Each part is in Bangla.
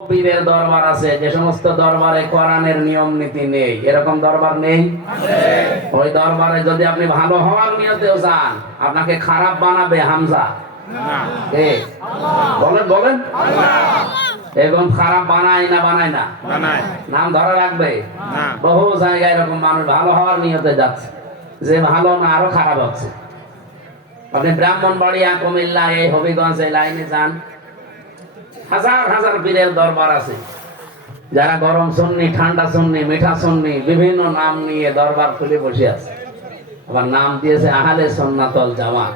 পীরের দরবার আছে, যে সমস্ত দরবারে কোরআনের নিয়ম নীতি নেই, এরকম দরবার নেই। ওই দরবারে যদি আপনি ভালো হওয়ার নিয়তেও চান, আপনাকে খারাপ বানাবে হামজা। বলেন বলেন, এরকম খারাপ বানায় না? বানায় না? নাম ধরা রাখবে। বহু জায়গায় এরকম মানুষ ভালো হওয়ার নিয়তে যাচ্ছে, যে ভালো না আরো খারাপ হচ্ছে। আপনি ব্রাহ্মণবাড়িয়া, কুমিল্লা, এই হবিগঞ্জ এই লাইনে যান, হাজার হাজার পীরের দরবার আছে। যারা গরম সুন্নি, ঠান্ডা সুন্নি, মিঠা সুন্নি, বিভিন্ন নাম নিয়ে দরবার খুলে বসে আছে। আবার নাম দিয়েছে আহলে সুন্নাতুল জামাত।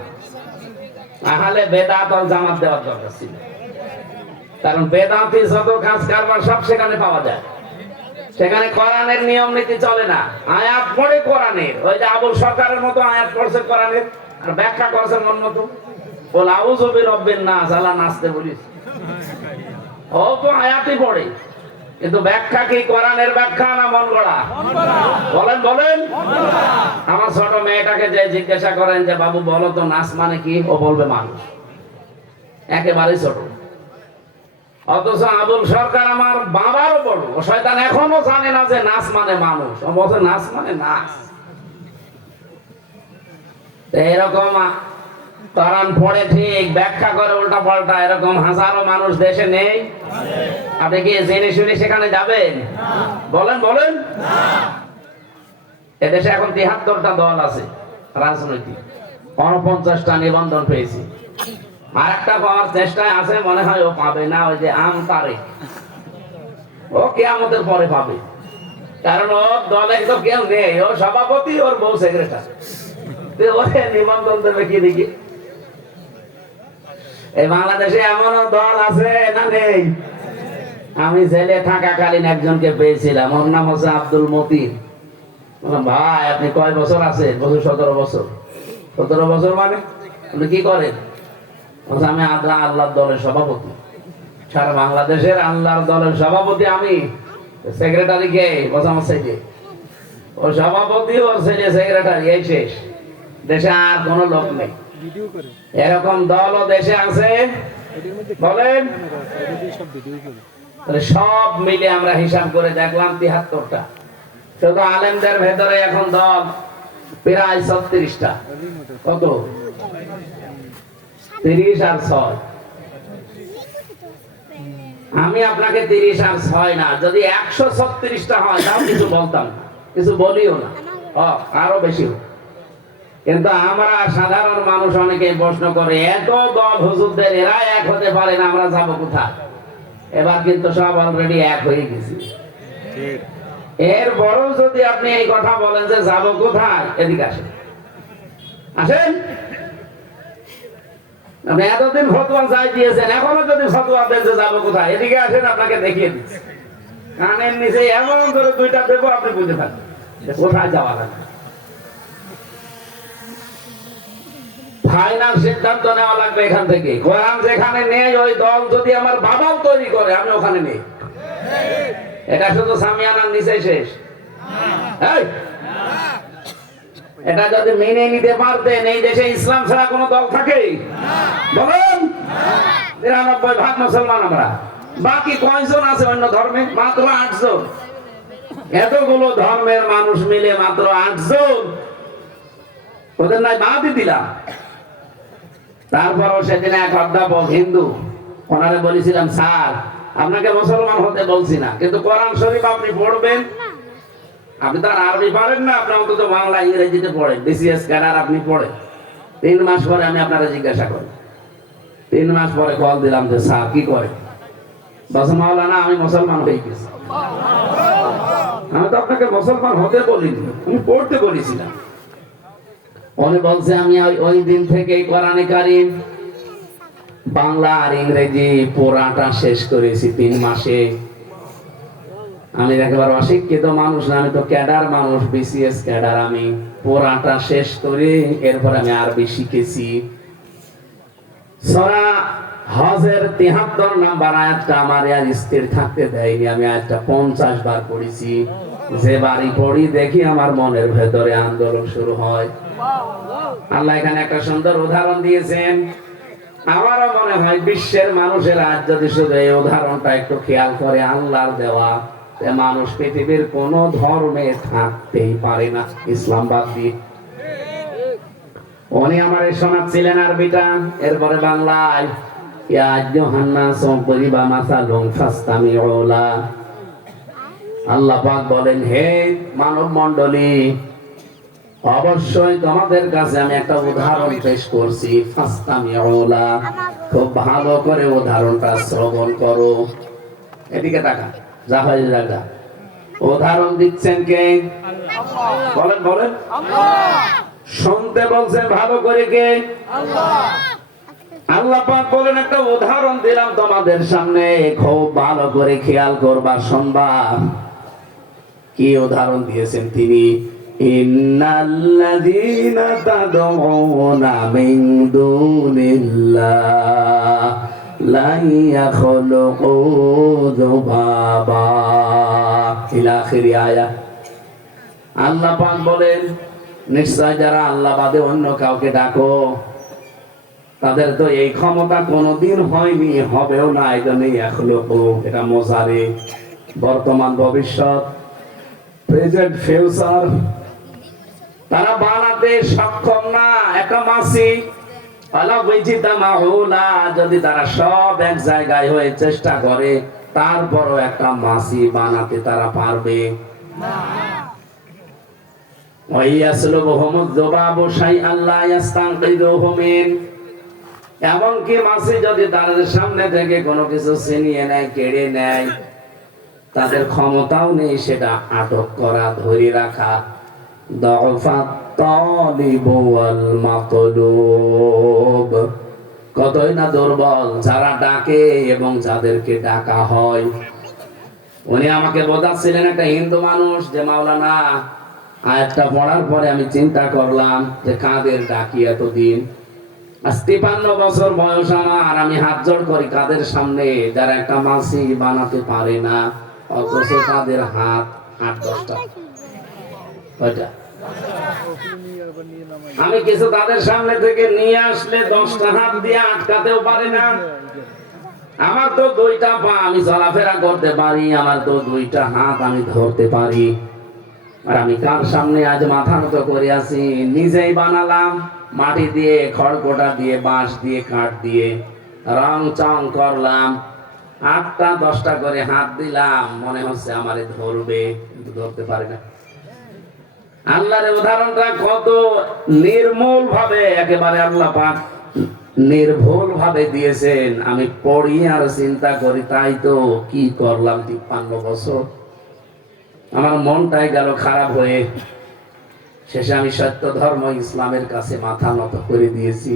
আহলে বেদাতুল জামাত দেওয়ার দরকার ছিল, কারণ বেদাতি যত কাজ কারবার সব সেখানে পাওয়া যায়। সেখানে কোরআনের নিয়ম নীতি চলে না, আয়াত পড়ে কোরআনের। ওই যে আবুল সরকারের মতো আয়াত পড়ছে কোরআনের, আর ব্যাখ্যা করছে মন মতো। বল আউযু বিরাব্বিন নাস, আল্লাহ নাচতে বলিস, ও তো আয়াতই পড়ে, কিন্তু ব্যাখ্যা কি কোরআনের ব্যাখ্যা না মন গড়া? বলেন বলেন। আমার ছোট মেয়েটাকে যে জিজ্ঞাসা করেন যে বাবু বলো তো নাচ মানে কি, ও বলবে মানুষ, একেবারে ছোট। অথচ আবুল সরকার আমার বাবারও বড়, ও শয়তান এখনো জানে না যে নাচ মানে মানুষ, ও বলছে নাচ মানে নাচ। এরকম কোরআন পড়ে ঠিক, ব্যাখ্যা করে উল্টা পাল্টা, এরকম হাজারো মানুষ দেশে নেই। আপনি কি জেনে শুনে সেখানে যাবেন? বলেন বলেন। এদেশে এখন ৭৩টা দল আছে রাজনৈতিক, ৪৯টা নিবন্ধন পেয়েছি। আর একটা পাওয়ার চেষ্টায় আছে, মনে হয় ও পাবে না। ওই যে আম তারে, ও কিয়ামতের পরে পাবে, কারণ ওর দলে তো কেউ নেই। ও সভাপতি, ওর বউ সেক্রেটারি, ওরে নিবন্ধন দেবে কি দেখি। এই বাংলাদেশে এমনও দল আছে না নেই? আমি জেলে থাকাকালীন একজনকে পেয়েছিলাম, ওর নাম হচ্ছে আব্দুল মতিন। ভাই আপনি কয় বছর আছে? বছর ১৭ বছর। ১৭ বছর মানে আপনি কি করেন? আমি আল্লাহর দলের সভাপতি, সারা বাংলাদেশের আল্লাহর দলের সভাপতি আমি। সেক্রেটারি কে? আমার ছেলে। ও সভাপতি, ওর ছেলে সেক্রেটারি, এই শেষ। দেশে আর কোন লোক নেই। এরকম দলও দেশে আছে। বলেন, সব মিলে আমরা হিসাব করে দেখলাম ৭৩টা। শুধু আলেমদের ভেতরে এখন দল প্রায় ৩৬টা। কত? ৩০ আর ৬। আমি আপনাকে ৩০ আর ৬ না, যদি ১৩৬টা হয় তাও কিছু বলতাম না, কিছু বলিও না, আরো বেশি। কিন্তু আমরা সাধারণ মানুষ অনেকে প্রশ্ন করে, এত দল হুজুরদের, এরা এক হতে পারে না, আমরা যাব কোথায়? এবার কিন্তু সব অলরেডি এক হয়ে গেছি। এর বড় যদি আপনি এই কথা বলেন যে যাব কোথায়, এদিকে আসেন, আসেন। আপনি এতদিন ফতোয়া চাই দিয়েছেন, এখনো যদি ফতোয়া দেন যে যাবো কোথায়, এদিকে আসেন, আপনাকে দেখিয়ে দিচ্ছি। কানের নিচে এমন ধরে ২টা দেবো, আপনি বুঝে থাকবেন কোথায় যাওয়া লাগে। ফাইনাল সিদ্ধান্ত নেওয়া লাগবে এখান থেকে। কোরআন যেখানে নেই, ওই দল যদি আমার বাবাও তৈরি করে, আমি ওখানে নেই। এটা শুধু সামিয়ানার নিচে শেষ। এটা যদি মেনে নিতে পারতেন, এই দেশে ইসলাম ছাড়া কোন দল থাকে? বলুন। ৯৯% মুসলমান আমরা, বাকি কয়জন আছে অন্য ধর্মে? মাত্র ৮ জন। এতগুলো ধর্মের মানুষ মিলে মাত্র ৮ জন, ওদের নাই বাদই দিলাম। তারপরও সেদিন এক অধ্যাপক হিন্দু, ওনারে বলেছিলাম স্যার আপনাকে মুসলমান হতে বলছি না, কিন্তু কোরআন শরীফ আপনি পড়বেন। আপনি তো আরবি পারেন না, আপনি অন্তত বাংলা ইংরেজিতে পড়েন, বিসিএস ক্যাডার আপনি পড়েন। ৩ মাস পরে আমি আপনারা জিজ্ঞাসা করি, ৩ মাস পরে কল দিলাম যে স্যার কি করে? বলছে মাওলানা আমি মুসলমান হয়ে গেছি। আমি তো আপনাকে মুসলমান হতে বলিনি, আমি পড়তে বলেছিলাম। উনি বলছে আমি ওই দিন থেকে কোরআনে কারীম বাংলা আর ইংরেজি পড়াটা শেষ করেছি ৩ মাসে। আমি একেবারে অশিক্ষিত মানুষ না, আমি তো ক্যাডার মানুষ, বিসিএস ক্যাডার। আমি পড়াটা শেষ করে এরপর আমি আরবি শিখেছি। সূরা হজের ৭৩ নম্বর আয়াতটা আমার আর স্থির থাকতে দেয়নি, আমি আয়াতটা ৫০ বার পড়েছি। যে বাড়ি পড়ি দেখি আমার মনের ভেতরে আন্দোলন শুরু হয়। আল্লাহ এখানে একটা সুন্দর উদাহরণ দিয়েছেন। আমারও মনে হয় বিশ্বের মানুষের আজ যদি শুধু এই উদাহরণটা একটু খেয়াল করে, আল্লাহর দেওয়া, মানুষ পৃথিবীর কোন ধর্মে থাকতেই পারে না ইসলাম বাদ দিয়ে। উনি আমার শোনাচ্ছিলেন আরবিটা, এরপরে বাংলায় আল্লাহ পাক বলেন, হে মানব মণ্ডলী, অবশ্যই তোমাদের কাছে আমি একটা উদাহরণ পেশ করছি, ফাস্তামিউলা, খুব ভালো করে উদাহরণটা শ্রবণ করো। এদিকে তাকা, যা হয় জায়গা। উদাহরণ দিচ্ছেন কে? বলেন বলেন। শুনতে বলছেন ভালো করে কে? আল্লাহ পাক বলেন, একটা উদাহরণ দিলাম তোমাদের সামনে, খুব ভালো করে খেয়াল করবা, শুনবা। কি উদাহরণ দিয়েছেন তিনি? ইন্নাল্লাযীনা তাদউনা মিন দুনিল্লাহ লা ইয়াখলুকু যুবাবা, ইলা আখিরি আয়াত। আল্লাহ পাক বলেন, নিশ্চয় যারা আল্লাহ বাদে অন্য কাউকে ডাকো, তাদের তো এই ক্ষমতা কোনোদিন হয়নি, হবেও না। এই জন্যই ইয়াখলুকু, এটা মুজারি, বর্তমান ভবিষ্যৎ, প্রেজেন্ট ফিউচার, তারা বানাতে সক্ষম না। একটা মাছি যদি তারা সব এক জায়গায় হয়ে চেষ্টা করে, তারপরও একটা মাছি বানাতে তারা পারবে না। এমনকি মাছি যদি তাদের সামনে থেকে কোনো কিছু ছিনিয়ে নেয়, কেড়ে নেয়, তাদের ক্ষমতাও নেই সেটা আটক করা, ধরে রাখা। কতই না দুর্বল যারা ডাকে এবং যাদেরকে ডাকা হয়। উনি আমাকে বোঝাচ্ছিলেন, একটা হিন্দু মানুষ, যে মাওলানা আয়াতটা পড়ার পরে আমি চিন্তা করলাম যে কাদের ডাকি এতদিন। 53 বছর বয়স আমার, আমি হাত জোড় করি কাদের সামনে? যারা একটা মাছি বানাতে পারে না, অথচ তাদের হাত 8-10টা। আমি কিছু তাদের সামনে থেকে নিয়ে আসলে 10টা হাত দিয়ে আটকাতেও পারে না। আমার তো 2টা পা, আমি চলাফেরা করতে পারি, আমার তো 2টা হাত, আমি ধরতে পারি। আর আমি কার সামনে আজ মাথা নত করে আছি? নিজেই বানালাম, মাটি দিয়ে, খড়কোটা দিয়ে, বাঁশ দিয়ে, কাঠ দিয়ে রং চং করলাম, 8টা-10টা করে হাত দিলাম, মনে হচ্ছে আমারে ধরবে, কিন্তু ধরতে পারে না। আল্লাহর উদাহরণটা কত নির্মূল ভাবে, একেবারে আল্লাহ পাক নির্ভুল ভাবে দিয়েছেন। আমি পড়ি আর চিন্তা করি, তাই তো কি করলাম 53 বছর। আমার মনটাই গেল খারাপ হয়ে। শেষে আমি সত্য ধর্ম ইসলামের কাছে মাথা নত করে দিয়েছি।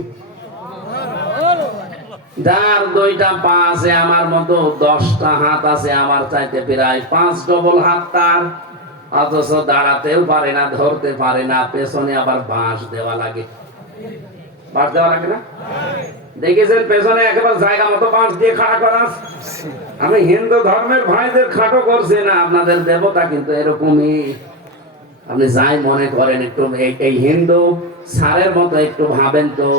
যার 2টা পা আছে, আমার মতো 10টা হাত আছে, আমার চাইতে প্রায় 5 ডবল হাত তার, অথচ দাঁড়াতেও পারে না, ধরতে পারে না। পেছনে আবার বাঁশ দেওয়া লাগে, বাঁশ দেওয়া লাগে না? দেখেছেন পেছনে একেবারে জায়গা মতো বাঁশ দিয়ে খাড়া করা। আমি হিন্দু ধর্মের ভাইদের খাটো করছি না, আপনাদের দেবতা কিন্তু এরকমই। আপনি যাই মনে করেন, একটু এই হিন্দু সারের মতো একটু ভাবেন তো,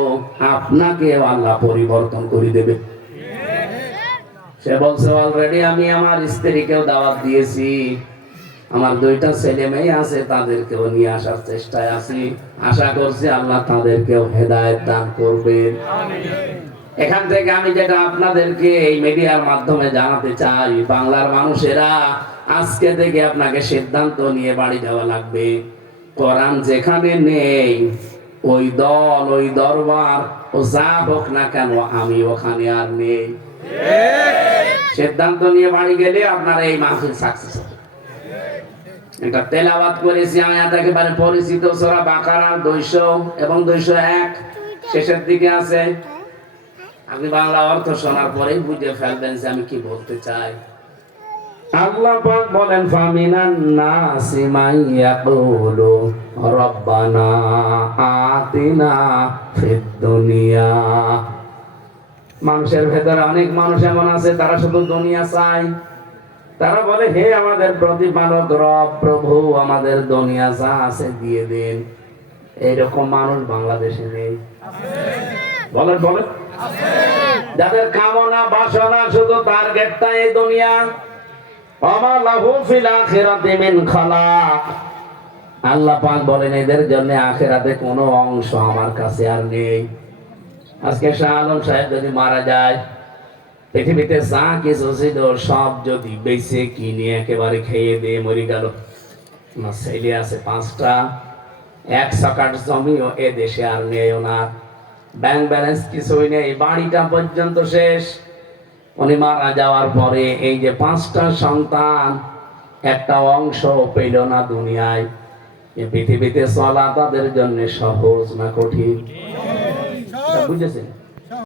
আপনাকে আল্লাহ পরিবর্তন করে দেবে। সে বলছে, অলরেডি আমি আমার স্ত্রীকেও দাওয়াত দিয়েছি, আমার 2টা ছেলে মেয়ে আছে, তাদেরকেও নিয়ে আসার চেষ্টায় আছি। আশা করছি আল্লাহ তাদেরকেও হেদায়েত দান করবেন। এখান থেকে আমি যেটা আপনাদেরকে এই মিডিয়ার মাধ্যমে জানাতে চাই, বাংলার মানুষেরা, আজকে থেকে আপনাকে সিদ্ধান্ত নিয়ে বাড়ি যাওয়া লাগবে। কোরআন যেখানে নেই, ওই দল, ওই দরবার, ও যা হোক না কেন, আমি ওখানে আর নেই। সিদ্ধান্ত নিয়ে বাড়ি গেলে আপনার এই মাহফিল সাকসেস হবে। এটা তেলাওয়াত করেছি আয়াত একেবারে পরিচিত, সূরা বাকারা 200 এবং 201 শেষের দিকে আছে। আপনি বাংলা অর্থ শোনার পরেই বুঝে ফেলবেন যে আমি কি বলতে চাই। আল্লাহ পাক বলেন, ফামিনান নাসি মাইয়াকুলু রব্বানা আতিনা ফিদ দুনিয়া। মানুষের ভেতরে অনেক মানুষ এমন আছে, তারা শুধু দুনিয়া চায়। তারা বলে, হে আমাদের প্রতিপালক রব, প্রভু, আমাদের দুনিয়া যা আছে দিয়ে দেন। এইরকম মানুষ বাংলাদেশে নেই? বলেন বলেন। যাদের কামনা বাসনা শুধু টার্গেটটা এই দুনিয়া, ওমা লাহু ফিল আখিরাতি মিন খালাক, আল্লাহ পাক বলেন এদের জন্য আখিরাতে কোনো অংশ আমার কাছে আর নেই। আজকে শাহ আলম সাহেব যদি মারা যায়, পৃথিবীতে যা কিছু ছিল সব যদি বেঁচে কিনে একেবারে খেয়ে দিয়ে মরে গেল, না ছেলে আছে 5টা, 1 সাকাট জমিও এ দেশে আর নেই ওনার, ব্যাংক ব্যালেন্স কিছুই নেই, বাড়িটা পর্যন্ত শেষ। উনি মারা যাওয়ার পরে এই যে 5টা সন্তান একটা অংশ পেল না দুনিয়ায়। এই পৃথিবীতে চলা তাদের জন্য সহজ না কঠিন? বুঝেছেন?